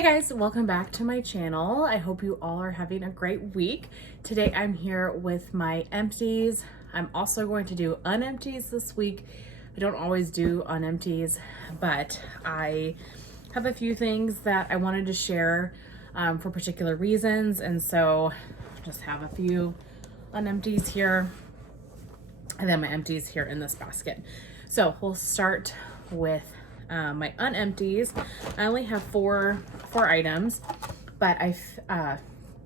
Hey guys, welcome back to my channel. I hope you all are having a great week. Today I'm here with my empties. I'm also going to do unempties this week. I don't always do unempties, but I have a few things that I wanted to share for particular reasons, and so just have a few unempties here and then my empties here in this basket. So we'll start with my unempties. I only have four items, but I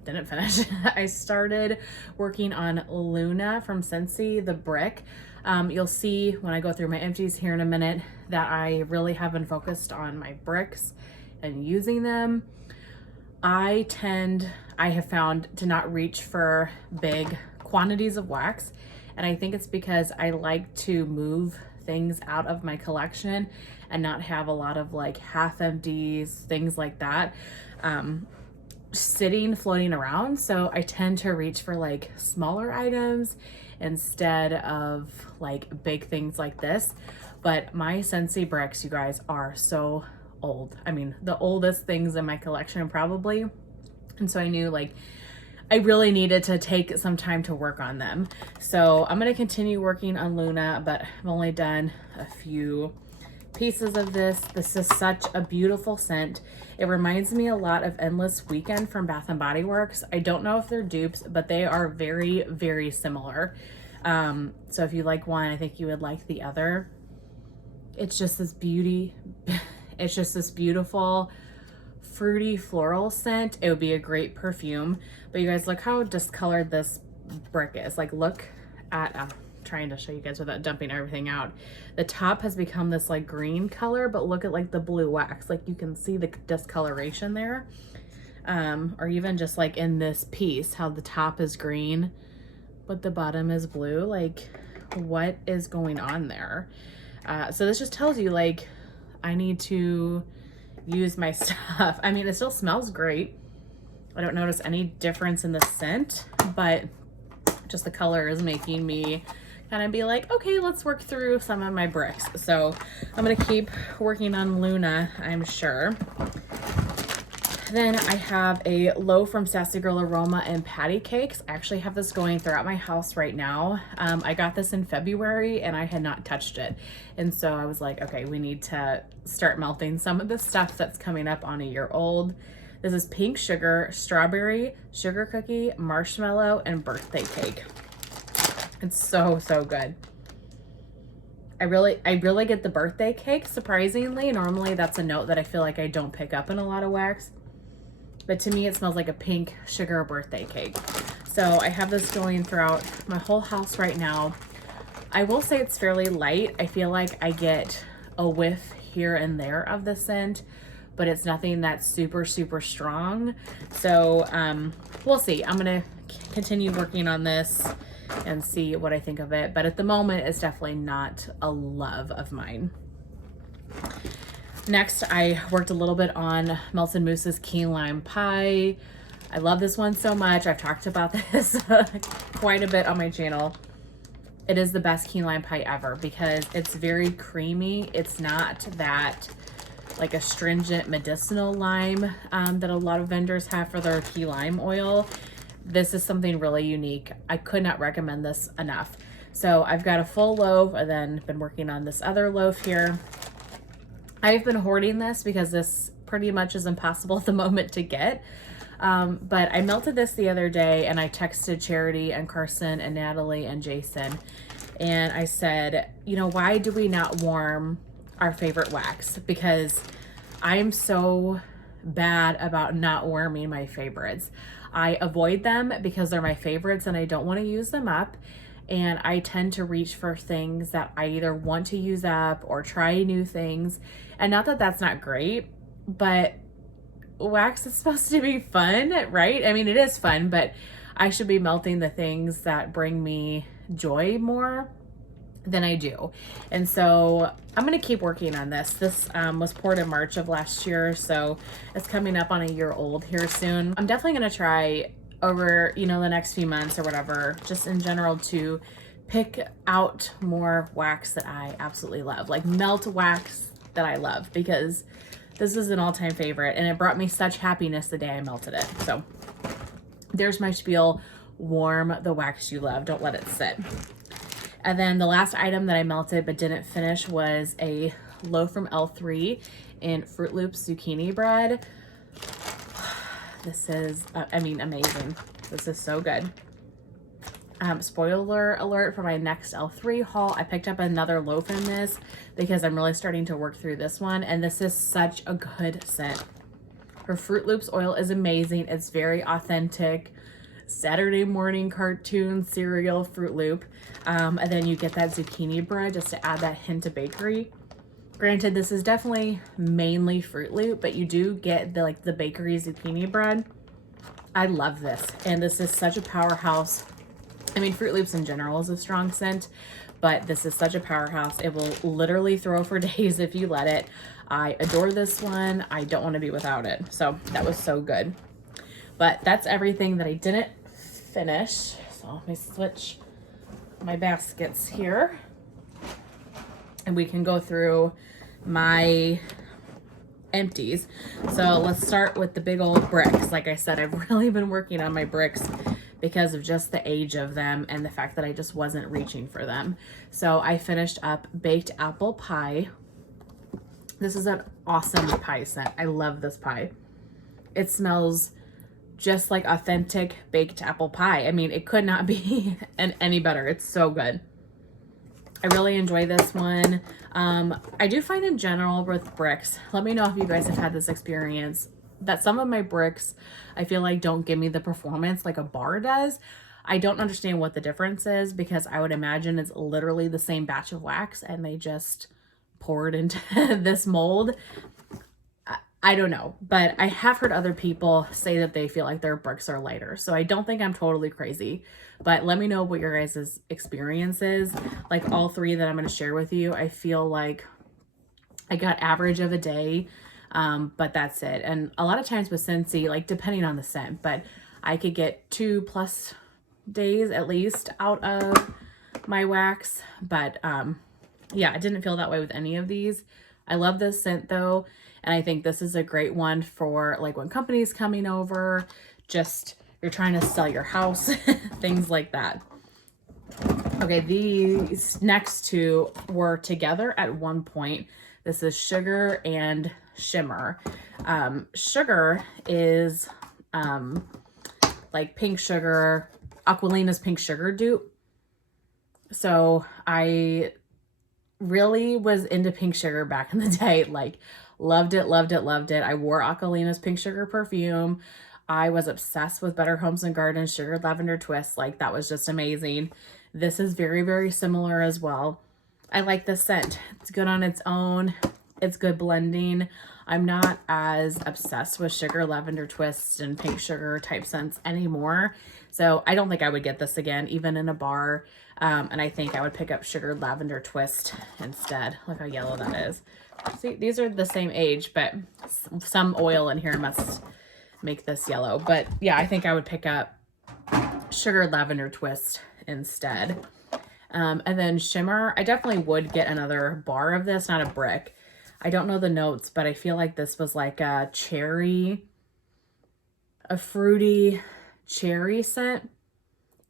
didn't finish. I started working on Luna from Scentsy, the brick. You'll see when I go through my empties here in a minute that I really have been focused on my bricks and using them. I have found to not reach for big quantities of wax, and I think it's because I like to move things out of my collection and not have a lot of like half empties, things like that, floating around. So I tend to reach for like smaller items instead of like big things like this. But my Scentsy bricks, you guys, are so old. I mean, the oldest things in my collection probably. And so I knew like I really needed to take some time to work on them. So I'm going to continue working on Luna, but I've only done a few pieces of this. This is such a beautiful scent. It reminds me a lot of Endless Weekend from Bath & Body Works. I don't know if they're dupes, but they are very, very similar. So if you like one, I think you would like the other. It's just this beauty. It's just this beautiful fruity floral scent. It would be a great perfume. But you guys, look how discolored this brick is. Like, look at, I'm trying to show you guys without dumping everything out. The top has become this like green color, but look at like the blue wax. Like you can see the discoloration there. Or even just like in this piece, how the top is green, but the bottom is blue. Like, what is going on there? So this just tells you like, I need to use my stuff. I mean, it still smells great. I don't notice any difference in the scent, but just the color is making me kind of be like, okay, let's work through some of my bricks. So I'm gonna keep working on Luna, I'm sure. Then I have a loaf from Sassy Girl Aroma and patty cakes. I actually have this going throughout my house right now. I got this in February and I had not touched it. And so I was like, okay, we need to start melting some of the stuff that's coming up on a year old. This is pink sugar, strawberry, sugar cookie, marshmallow, and birthday cake. It's so, so good. I really get the birthday cake, surprisingly. Normally that's a note that I feel like I don't pick up in a lot of wax. But to me, it smells like a pink sugar birthday cake. So I have this going throughout my whole house right now. I will say it's fairly light. I feel like I get a whiff here and there of the scent, but it's nothing that's super, super strong. So we'll see. I'm going to continue working on this and see what I think of it. But at the moment, it's definitely not a love of mine. Next, I worked a little bit on Melted Moose's Key Lime Pie. I love this one so much. I've talked about this quite a bit on my channel. It is the best key lime pie ever because it's very creamy. It's not that like astringent medicinal lime that a lot of vendors have for their key lime oil. This is something really unique. I could not recommend this enough. So I've got a full loaf and then been working on this other loaf here. I've been hoarding this because this pretty much is impossible at the moment to get. But I melted this the other day and I texted Charity and Carson and Natalie and Jason. And I said, you know, why do we not warm our favorite wax? Because I am so bad about not warming my favorites. I avoid them because they're my favorites and I don't want to use them up. And I tend to reach for things that I either want to use up or try new things. And not that that's not great, but wax is supposed to be fun, right? I mean, it is fun, but I should be melting the things that bring me joy more than I do. And so I'm going to keep working on this. This was poured in March of last year, so it's coming up on a year old here soon. I'm definitely going to try over, you know, the next few months or whatever, just in general, to pick out more wax that I absolutely love, like melt wax that I love, because This is an all-time favorite, and it brought me such happiness the day I melted it. So there's my spiel. Warm the wax you love. Don't let it sit. And then the last item that I melted but didn't finish was a loaf from L3 in Fruit Loops zucchini bread. This is, I mean, amazing. This is so good. Spoiler alert for my next L3 haul. I picked up another loaf in this because I'm really starting to work through this one, and this is such a good scent. Her Fruit Loops oil is amazing. It's very authentic Saturday morning cartoon cereal Fruit Loop. And then you get that zucchini bread just to add that hint of bakery. Granted, this is definitely mainly Fruit Loop, but you do get the bakery zucchini bread. I love this, and this is such a powerhouse. I mean, Fruit Loops in general is a strong scent, but this is such a powerhouse. It will literally throw for days if you let it. I adore this one. I don't want to be without it. So that was so good. But that's everything that I didn't finish. So let me switch my baskets here, and we can go through my empties. So let's start with the big old bricks. Like I said, I've really been working on my bricks because of just the age of them and the fact that I just wasn't reaching for them. So I finished up baked apple pie. This is an awesome pie scent. I love this pie. It smells just like authentic baked apple pie. I mean, it could not be any better. It's so good. I really enjoy this one. I do find in general with bricks, let me know if you guys have had this experience, that some of my bricks, I feel like don't give me the performance like a bar does. I don't understand what the difference is, because I would imagine it's literally the same batch of wax and they just poured into this mold. I don't know, but I have heard other people say that they feel like their bricks are lighter. So I don't think I'm totally crazy, but let me know what your guys' experience is. Like all three that I'm going to share with you, I feel like I got average of a day, but that's it. And a lot of times with Scentsy, like depending on the scent, but I could get 2+ days at least out of my wax. But yeah, I didn't feel that way with any of these. I love this scent though. And I think this is a great one for like when company's coming over, just you're trying to sell your house, things like that. Okay, these next two were together at one point. This is Sugar and Shimmer. Sugar is like pink sugar, Aquilina's pink sugar dupe. So I really was into pink sugar back in the day. Like loved it, loved it, loved it. I wore Aquilina's pink sugar perfume. I was obsessed with Better Homes and Gardens Sugar Lavender Twist. Like that was just amazing. This is very, very similar as well. I like this scent. It's good on its own. It's good blending. I'm not as obsessed with Sugar Lavender Twist and pink sugar type scents anymore. So I don't think I would get this again, even in a bar. And I think I would pick up Sugar Lavender Twist instead. Look how yellow that is. See, these are the same age, but some oil in here must make this yellow. But yeah, I think I would pick up Sugar Lavender Twist instead. And then Shimmer, I definitely would get another bar of this, not a brick. I don't know the notes, but I feel like this was like a cherry, a fruity cherry scent.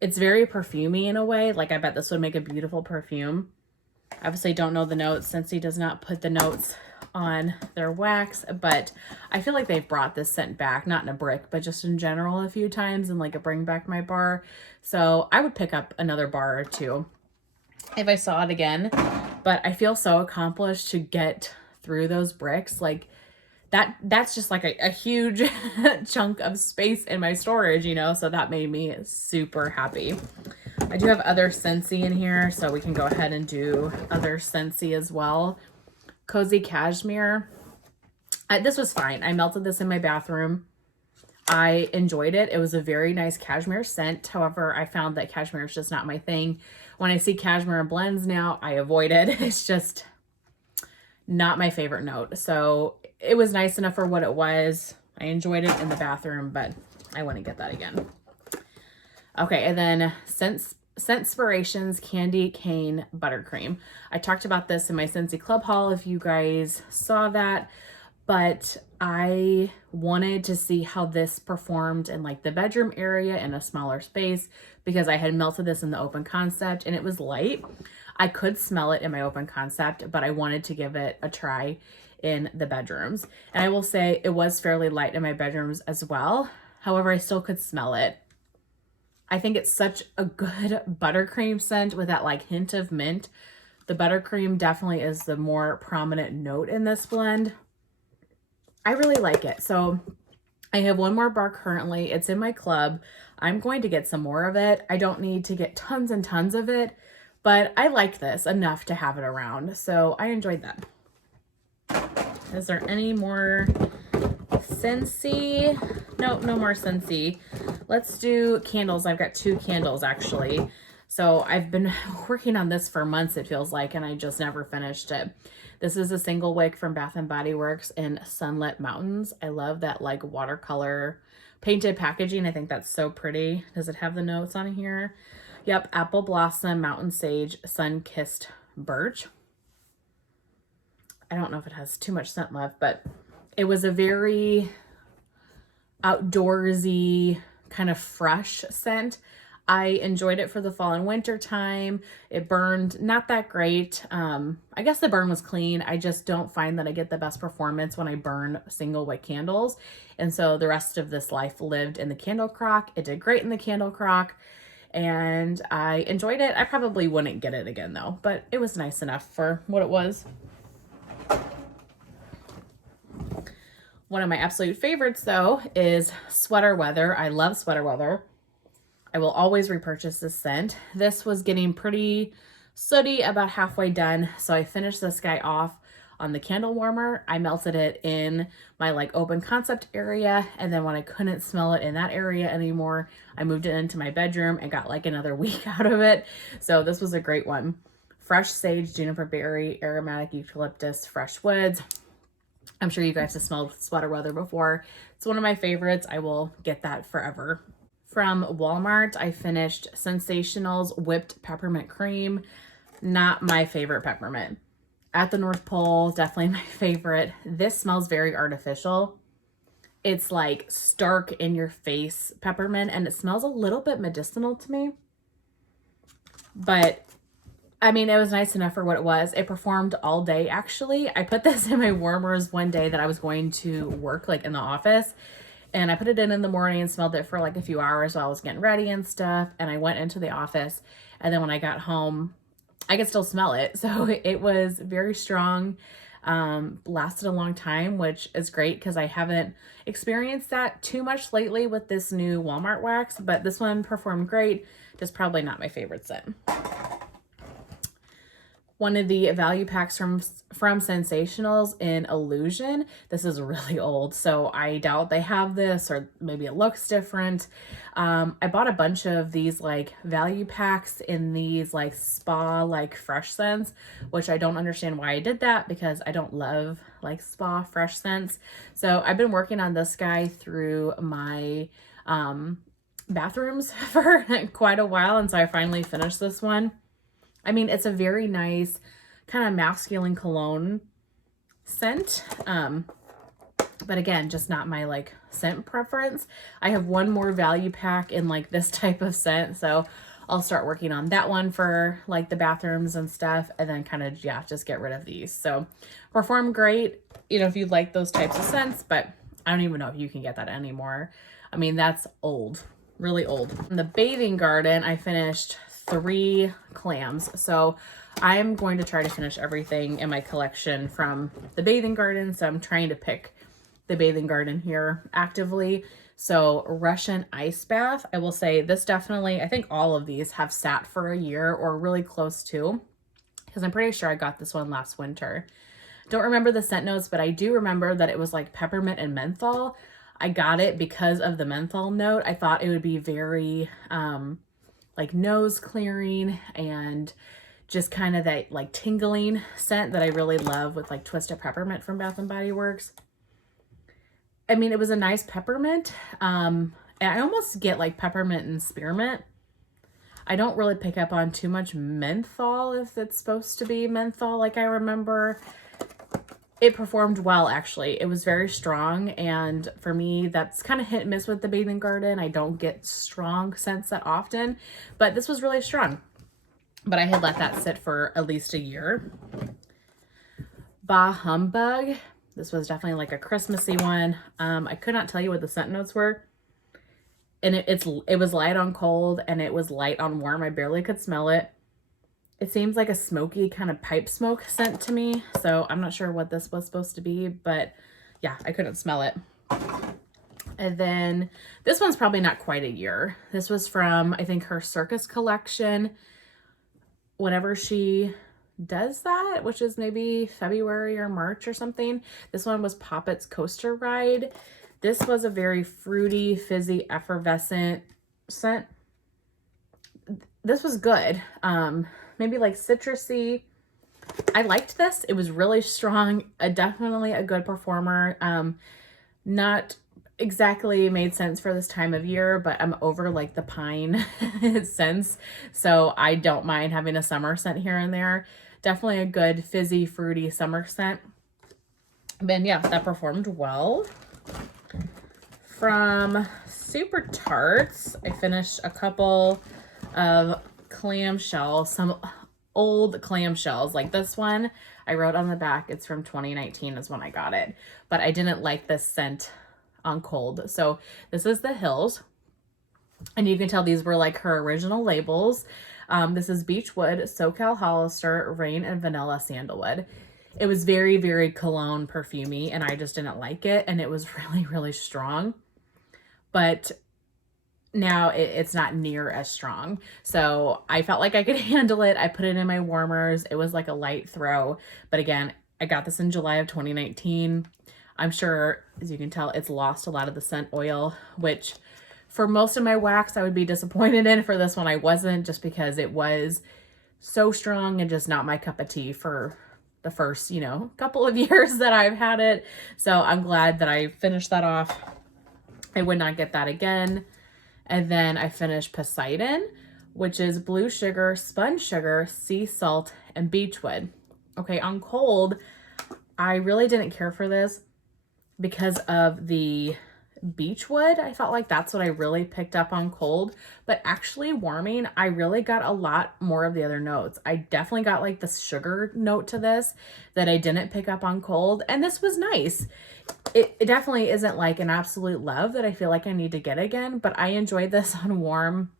It's very perfumey in a way. Like I bet this would make a beautiful perfume. Obviously don't know the notes since he does not put the notes on their wax, but I feel like they've brought this scent back, not in a brick, but just in general a few times and like a bring back my bar. So I would pick up another bar or two if I saw it again, but I feel so accomplished to get through those bricks. Like that's just like a huge chunk of space in my storage, you know, so that made me super happy. I do have other Scentsy in here, so we can go ahead and do other Scentsy as well. Cozy Cashmere. This was fine. I melted this in my bathroom. I enjoyed it. It was a very nice cashmere scent. However, I found that cashmere is just not my thing. When I see cashmere in blends now, I avoid it. It's just not my favorite note. So it was nice enough for what it was. I enjoyed it in the bathroom, but I wouldn't get that again. Okay, and then Scentspirations Candy Cane Buttercream. I talked about this in my Scentsy Club haul if you guys saw that, but I wanted to see how this performed in like the bedroom area in a smaller space because I had melted this in the open concept and it was light. I could smell it in my open concept, but I wanted to give it a try in the bedrooms. And I will say it was fairly light in my bedrooms as well. However, I still could smell it. I think it's such a good buttercream scent with that like hint of mint. The buttercream definitely is the more prominent note in this blend. I really like it. So I have one more bar currently. It's in my club. I'm going to get some more of it. I don't need to get tons and tons of it, but I like this enough to have it around. So I enjoyed that. Is there any more Scentsy? No, no more Scentsy. Let's do candles. I've got 2 candles actually. So I've been working on this for months, it feels like, and I just never finished it. This is a single wick from Bath & Body Works in Sunlit Mountains. I love that like watercolor painted packaging. I think that's so pretty. Does it have the notes on here? Yep, Apple Blossom, Mountain Sage, Sunkissed Birch. I don't know if it has too much scent left, but it was a very outdoorsy, kind of fresh scent. I enjoyed it for the fall and winter time. It burned not that great. I guess the burn was clean. I just don't find that I get the best performance when I burn single wick candles. And so the rest of this life lived in the candle crock. It did great in the candle crock and I enjoyed it. I probably wouldn't get it again though, but it was nice enough for what it was. One of my absolute favorites though is Sweater Weather. I love Sweater Weather. I will always repurchase this scent. This was getting pretty sooty about halfway done, so I finished this guy off on the candle warmer. I melted it in my like open concept area, and then when I couldn't smell it in that area anymore, I moved it into my bedroom and got like another week out of it. So this was a great one. Fresh sage, juniper berry, aromatic eucalyptus, fresh woods. I'm sure you guys have smelled Sweater Weather before. It's one of my favorites. I will get that forever. From Walmart, I finished Sensationals Whipped Peppermint Cream. Not my favorite peppermint. At the North Pole, definitely my favorite. This smells very artificial. It's like stark in your face peppermint and it smells a little bit medicinal to me. But I mean, it was nice enough for what it was. It performed all day actually. I put this in my warmers one day that I was going to work like in the office. And I put it in the morning and smelled it for like a few hours while I was getting ready and stuff. And I went into the office. And then when I got home, I could still smell it. So it was very strong, lasted a long time, which is great because I haven't experienced that too much lately with this new Walmart wax. But this one performed great. Just probably not my favorite scent. One of the value packs from Sensationals in Illusion. This is really old, so I doubt they have this, or maybe it looks different. I bought a bunch of these like value packs in these like spa like fresh scents, which I don't understand why I did that because I don't love like spa fresh scents. So I've been working on this guy through my bathrooms for quite a while, and so I finally finished this one. I mean, it's a very nice kind of masculine cologne scent. But again, just not my like scent preference. I have one more value pack in like this type of scent. So I'll start working on that one for like the bathrooms and stuff. And then kind of, yeah, just get rid of these. So perform great, you know, if you like those types of scents, but I don't even know if you can get that anymore. I mean, that's old, really old. In the bathing garden, I finished 3 clams. So I'm going to try to finish everything in my collection from the bathing garden. So I'm trying to pick the bathing garden here actively. So Russian ice bath, I will say this definitely, I think all of these have sat for a year or really close to, because I'm pretty sure I got this one last winter. Don't remember the scent notes, but I do remember that it was like peppermint and menthol. I got it because of the menthol note. I thought it would be very like nose clearing and just kind of that like tingling scent that I really love with like Twisted Peppermint from Bath & Body Works. I mean, it was a nice peppermint. And I almost get like peppermint and spearmint. I don't really pick up on too much menthol if it's supposed to be menthol like I remember. It performed well, actually. It was very strong, and for me, that's kind of hit and miss with the Bathing Garden. I don't get strong scents that often, but this was really strong. But I had let that sit for at least a year. Bah Humbug. This was definitely like a Christmassy one. I could not tell you what the scent notes were. And it was light on cold, and it was light on warm. I barely could smell it. It seems like a smoky kind of pipe smoke scent to me. So I'm not sure what this was supposed to be, but yeah, I couldn't smell it. And then this one's probably not quite a year. This was from, I think, her Circus collection. Whenever she does that, which is maybe February or March or something. This one was Poppet's Coaster Ride. This was a very fruity, fizzy, effervescent scent. This was good. Maybe like citrusy. I liked this. It was really strong. Definitely a good performer. Not exactly made sense for this time of year, but I'm over like the pine scents. So I don't mind having a summer scent here and there. Definitely a good fizzy, fruity summer scent. And yeah, that performed well. From Super Tarts, I finished a couple of clamshells, some old clamshells. Like this one, I wrote on the back, it's from 2019 is when I got it. But I didn't like this scent on cold. So this is the Hills. And you can tell these were like her original labels. This is Beechwood, SoCal Hollister, Rain, and Vanilla Sandalwood. It was very, very cologne perfumey, and I just didn't like it. And it was really, really strong. But now it's not near as strong. So I felt like I could handle it. I put it in my warmers. It was like a light throw. But again, I got this in July of 2019. I'm sure, as you can tell, it's lost a lot of the scent oil, which for most of my wax, I would be disappointed in. For this one, I wasn't, just because it was so strong and just not my cup of tea for the first, couple of years that I've had it. So I'm glad that I finished that off. I would not get that again. And then I finished Poseidon, which is blue sugar, sponge sugar, sea salt, and beechwood. Okay, on cold, I really didn't care for this because of the beechwood. I felt like that's what I really picked up on cold, but actually warming, I really got a lot more of the other notes. I definitely got like the sugar note to this that I didn't pick up on cold, and this was nice. It definitely isn't like an absolute love that I feel like I need to get again, but I enjoyed this on warm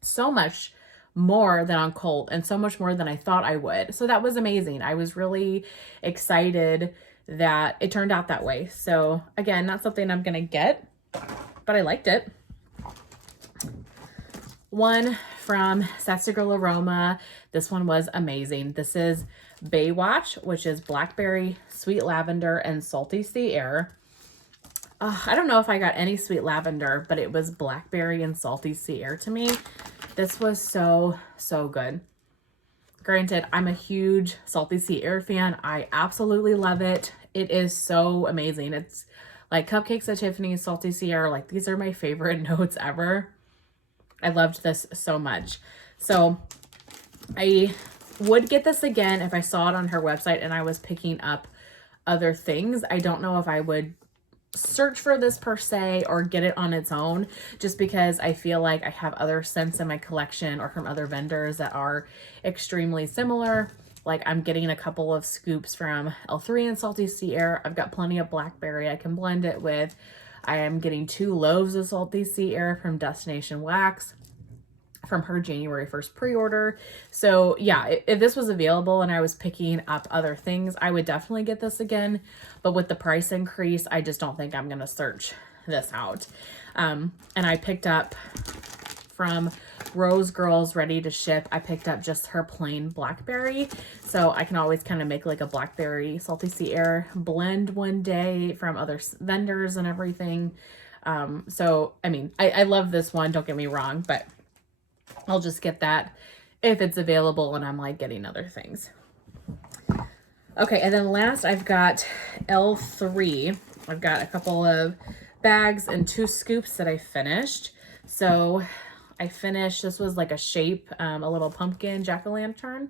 so much more than on cold, and so much more than I thought I would. So that was amazing. I was really excited that it turned out that way. So again, not something I'm gonna get, but I liked it. One from Sassy Girl Aroma. This one was amazing. This is Baywatch, which is blackberry, sweet lavender, and salty sea air. I don't know if I got any sweet lavender, but it was blackberry and salty sea air to me. This was so, so good. Granted, I'm a huge salty sea air fan. I absolutely love it. It is so amazing. It's like Cupcakes at Tiffany's, salty sea air. Like, these are my favorite notes ever. I loved this so much. So I would get this again if I saw it on her website and I was picking up other things. I don't know if I would search for this per se or get it on its own, just because I feel like I have other scents in my collection or from other vendors that are extremely similar. Like, I'm getting a couple of scoops from L3 and Salty Sea Air. I've got plenty of blackberry I can blend it with. I am getting 2 loaves of Salty Sea Air from Destination Wax from her January 1st pre-order. So yeah, if this was available and I was picking up other things, I would definitely get this again. But with the price increase, I just don't think I'm going to search this out. And I picked up from Rose Girls Ready to Ship, I picked up just her plain blackberry. So I can always kind of make like a blackberry Salty Sea Air blend one day from other vendors and everything. So, I mean, I love this one, don't get me wrong, but I'll just get that if it's available and I'm like getting other things. Okay, and then last I've got L3. I've got a couple of bags and 2 scoops that I finished. So I finished, this was like a shape, a little pumpkin jack-o'-lantern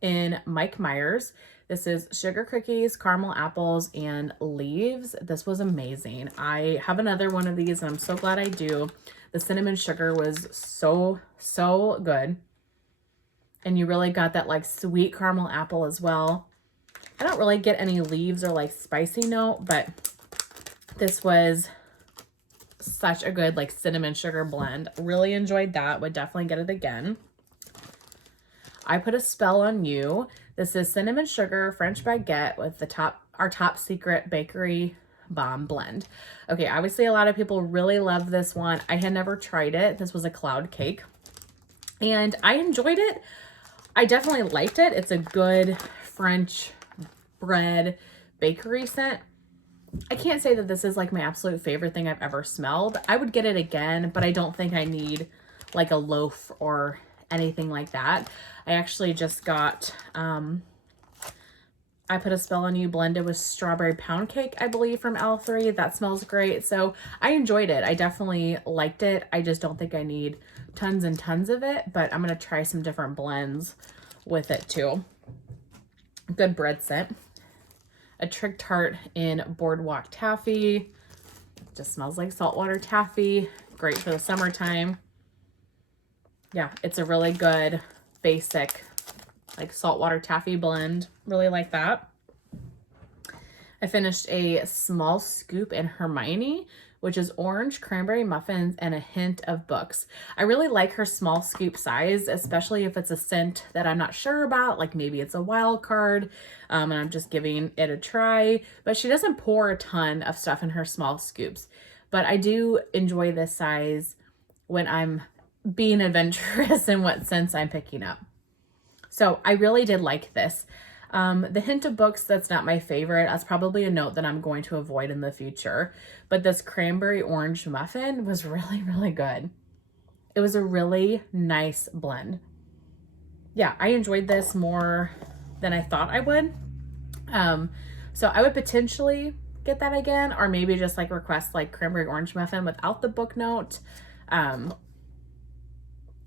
in Mike Myers. This is sugar cookies, caramel apples, and leaves. This was amazing. I have another one of these and I'm so glad I do. The cinnamon sugar was so, so good. And you really got that like sweet caramel apple as well. I don't really get any leaves or like spicy note, but this was such a good like cinnamon sugar blend. Really enjoyed that. Would definitely get it again. I Put a Spell on You. This is cinnamon sugar French baguette with our top secret bakery bomb blend. Okay, obviously a lot of people really love this one. I had never tried it. This was a cloud cake and I enjoyed it. I definitely liked it. It's a good French bread bakery scent. I can't say that this is like my absolute favorite thing I've ever smelled. I would get it again, but I don't think I need like a loaf or anything like that. I actually just got I Put a Spell on You blended with strawberry pound cake, I believe, from L3. That smells great. So I enjoyed it. I definitely liked it. I just don't think I need tons and tons of it, but I'm going to try some different blends with it too. Good bread scent. A Trick Tart in Boardwalk Taffy. Just smells like saltwater taffy. Great for the summertime. Yeah, it's a really good basic like saltwater taffy blend. Really like that. I finished a Small Scoop in Hermione, which is orange, cranberry muffins, and a hint of books. I really like her small scoop size, especially if it's a scent that I'm not sure about, like maybe it's a wild card, and I'm just giving it a try. But she doesn't pour a ton of stuff in her small scoops. But I do enjoy this size when I'm being adventurous in what scents I'm picking up. So I really did like this. The hint of books, that's not my favorite. That's probably a note that I'm going to avoid in the future. But this cranberry orange muffin was really, really good. It was a really nice blend. Yeah, I enjoyed this more than I thought I would. So I would potentially get that again, or maybe just like request like cranberry orange muffin without the book note.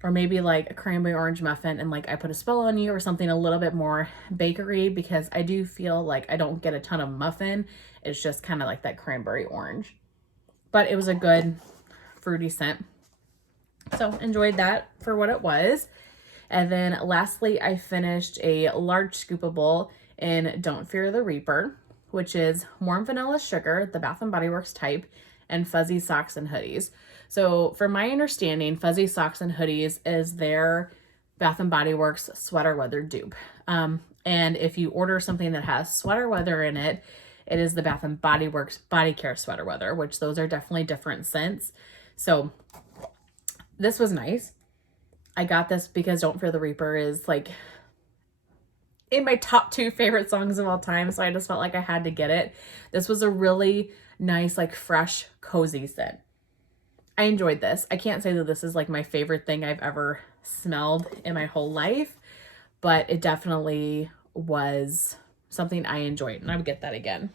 Or maybe like a cranberry orange muffin and like I Put a Spell on You, or something a little bit more bakery, because I do feel like I don't get a ton of muffin. It's just kind of like that cranberry orange. But it was a good fruity scent. So enjoyed that for what it was. And then lastly, I finished a large scoopable in Don't Fear the Reaper, which is warm vanilla sugar, the Bath & Body Works type, and fuzzy socks and hoodies. So from my understanding, fuzzy socks and hoodies is their Bath & Body Works sweater weather dupe. And if you order something that has sweater weather in it, it is the Bath & Body Works body care sweater weather, which those are definitely different scents. So this was nice. I got this because Don't Fear the Reaper is like in my top 2 favorite songs of all time. So I just felt like I had to get it. This was a really nice, like fresh, cozy scent. I enjoyed this. I can't say that this is like my favorite thing I've ever smelled in my whole life, but it definitely was something I enjoyed, and I would get that again.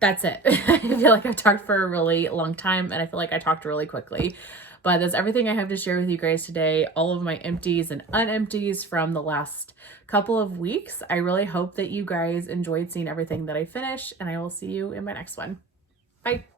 That's it. I feel like I've talked for a really long time, and I feel like I talked really quickly. But that's everything I have to share with you guys today. All of my empties and unempties from the last couple of weeks. I really hope that you guys enjoyed seeing everything that I finished, and I will see you in my next one. Bye.